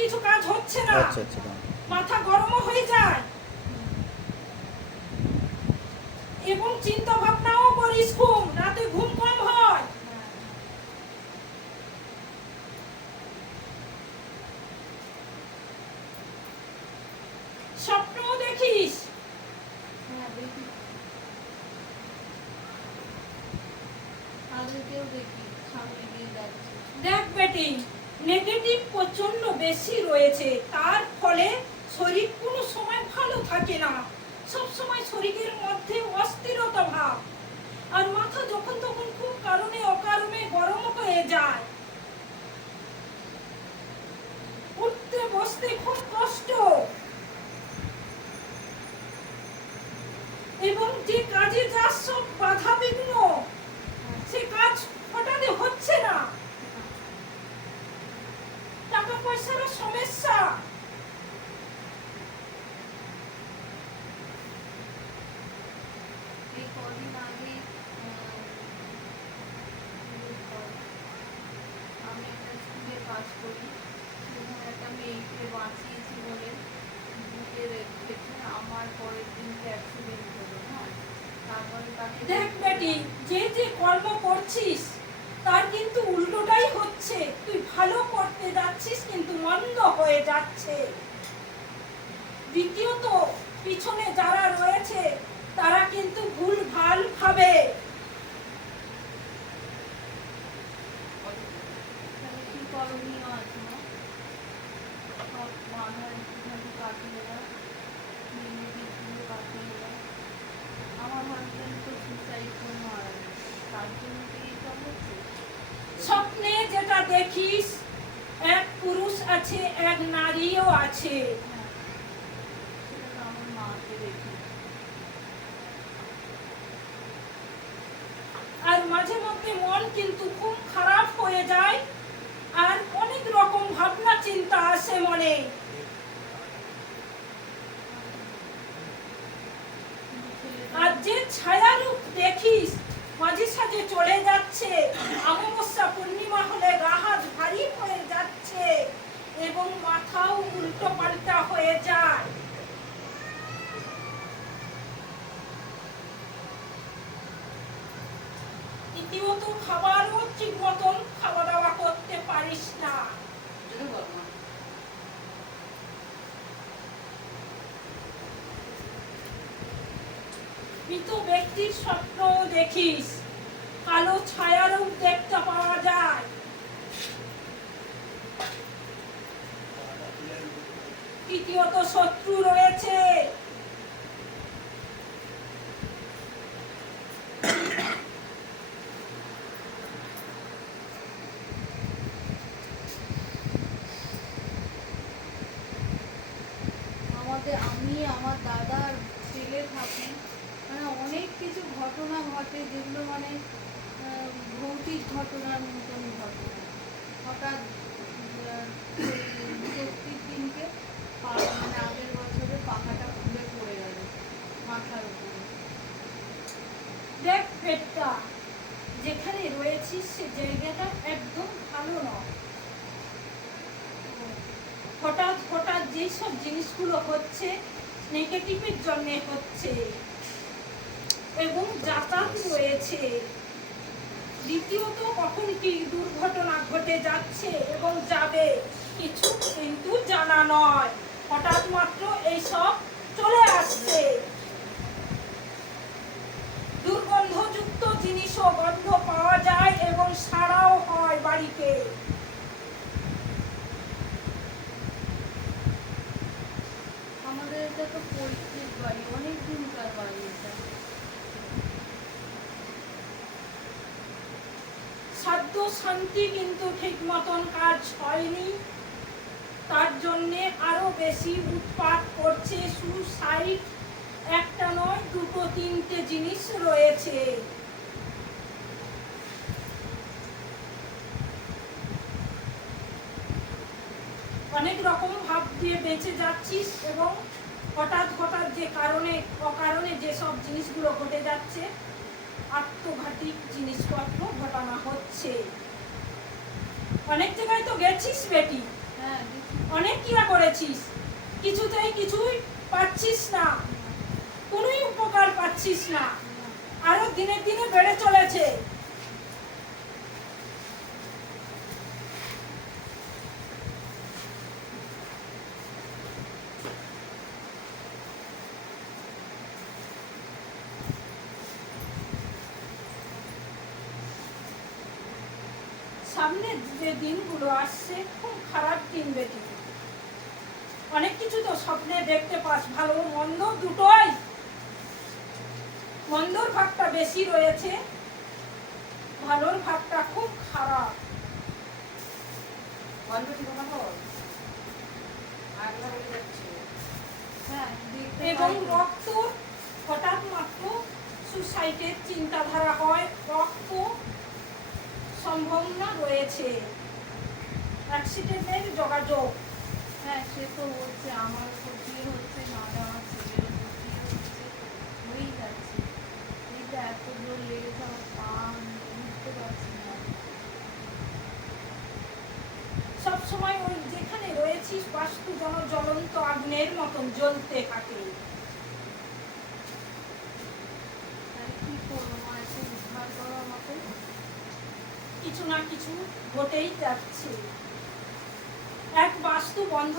কিছু কাজ হচ্ছে না, আচ্ছা আচ্ছা মাথা গরমও হয়ে যায় এবং চিন্তা ভাবনাও করিস, ঘুম রাতে ঘুম কম হয়। স্বপ্নও দেখিস। দেখ বেটি, নেগেটিভ প্রচন্ড বেশি রয়েছে, তার ফলে শরীর কোনো সময় ভালো থাকে না, সব সময় শরীরের মধ্যে অস্থিরতা ভাব, আর মাথা যখন তখন খুব কারণে অকারণে গরম হয়ে যায়, উঠতে বসতে খুব কষ্ট, এবং যে কাজে যার সব বাধা বিঘ্ন, সে কাজ হঠাৎ হচ্ছে না, টাকা পয়সার সমস্যা, আমি একটা স্কুলে কাজ করি, সেখানে একটা মেয়েকে বাঁচিয়েছি বলে বুকে রেখে আমার পরের দিনকে অ্যাক্সিডেন্ট হলো। হ্যাঁ, তারপরে তাকে দেখ বেটি, যে যে কর্ম করছিস তার কিন্তু উল্টোটাই হচ্ছে, তুই ভালো করতে যাচ্ছিস কিন্তু মন্দ হয়ে যাচ্ছে। দ্বিতীয়ত, পিছনে যারা রয়েছে তারা কিন্তু ভুল ভাল ভাবে। কি করণীয় আছে না, সব বাধা একটুখানি কাটিয়ে দেয়, নেগেটিভগুলো কাটিয়ে দেয়। আমার হাজব্যান্ড তো সুসাইড করে মারা গেছে, তার জন্য কি এইসব হচ্ছে? স্বপ্নে যেটা দেখিস, এক পুরুষ আছে, এক নারীও আছে। হ্যাঁ, সেটা তো আমার মাকে দেখি। আর মাঝে মধ্যে মন কিন্তু খুব খারাপ হয়ে যায়, আর অনেক রকম ভাবনা চিন্তা আসে মনে। আর যে ছায়ারূপ দেখিস মাঝে সাঝে চলে যাচ্ছে, অমাবস্যা পূর্ণিমা হলে গা হাত ভারী হয়ে যাচ্ছে এবং মাথাও উল্টো পাল্টা হয়ে যায়। দ্বিতীয়ত, খাবারও ঠিক মতন খাওয়া দাওয়া করতে পারিস না। মৃত ব্যক্তির স্বপ্ন দেখিস, কালো ছায়ারূপ দেখতে পাওয়া যায়। তৃতীয়ত, শত্রু রয়েছে। আমি আমার দাদার ছেলে থাকি, মানে অনেক কিছু ঘটনা ঘটে যেগুলো মানে ভৌতিক ঘটনার মতন ঘটে। হঠাৎ ষষ্ঠীর দিনকে মানে আগের বছরে পাখাটা খুলে পড়ে গেল মাথার উপরে। দেখ পেটটা, যেখানে রয়েছিস সে জায়গাটা একদম ভালো নয়। হঠাৎ হঠাৎ যেসব জিনিসগুলো হচ্ছে নেগেটিভের জন্য হচ্ছে, এবং যাতায়াত রয়েছে। দ্বিতীয়ত, কখন কি দুর্ঘটনা ঘটে যাচ্ছে এবং যাবে কিছু কিন্তু জানা নয়, হঠাৎ মাত্র এইসব চলে আসছে। দুর্গন্ধযুক্ত জিনিসও গন্ধ পাওয়া যায় এবং সাড়াও হয় বাড়িতে। আমাদের এটা তো পৈতৃক বাড়ি, অনেক দিনকার বাড়ি এটা। সাধ্য শান্তি কিন্তু ঠিক মতন কাজ হয়নি, তার জন্যে আরো বেশি উৎপাত করছে। সুসাইড একটা নয়, দুটো তিনটে জিনিস রয়েছে। অনেক রকম ভাব দিয়ে বেঁচে যাচ্ছিস এবং হঠাৎ হঠাৎ যে কারণে অকারণে যেসব জিনিসগুলো ঘটে যাচ্ছে, আত্মঘাতী জিনিসপত্র ঘটনা হচ্ছে। অনেক জায়গায় তো গেছিস বেটি, হ্যাঁ, অনেক ক্রিয়া করেছিস, কিছুতেই কিছুই পাচ্ছিস না, কোনোই উপকার পাচ্ছিস না, আরো দিনে দিনে বেড়ে চলেছে। সামনে যে দিনগুলো আসছে খুব খারাপ দিন বেটি। অনেক কিছু তো স্বপ্নে দেখতে পাস, ভালো মন্দ দুটোই। মন্দর ভাগটা বেশি রয়েছে, ভালোর ভাগটা খুব খারাপ। হ্যাঁ, দেখতে এবং পাই তো। রক্ত হঠাৎ মাত্র সুসাইডের চিন্তাধারা হয়, রক্ত সম্ভাবনা রয়েছে, অ্যাক্সিডেন্টের যোগাযোগ। হ্যাঁ, সে তো হচ্ছে, আমার উপর দিয়ে হচ্ছে, নাহলে আমার ছেলের উপর দিয়ে হচ্ছে, হয়েই যাচ্ছে। এইটা এত জোর লেগেছে আমার পা, আমি বুঝতে পারছি না। সবসময় ওই যেখানে রয়েছিস বাস্তু যেন জ্বলন্ত আগুনের মতন জ্বলতে থাকে। তাহলে কি করবো মা, একটু উদ্ধার করো আমাকে। কিছু না কিছু ঘটেই যাচ্ছে। এক বাস্তু বন্ধ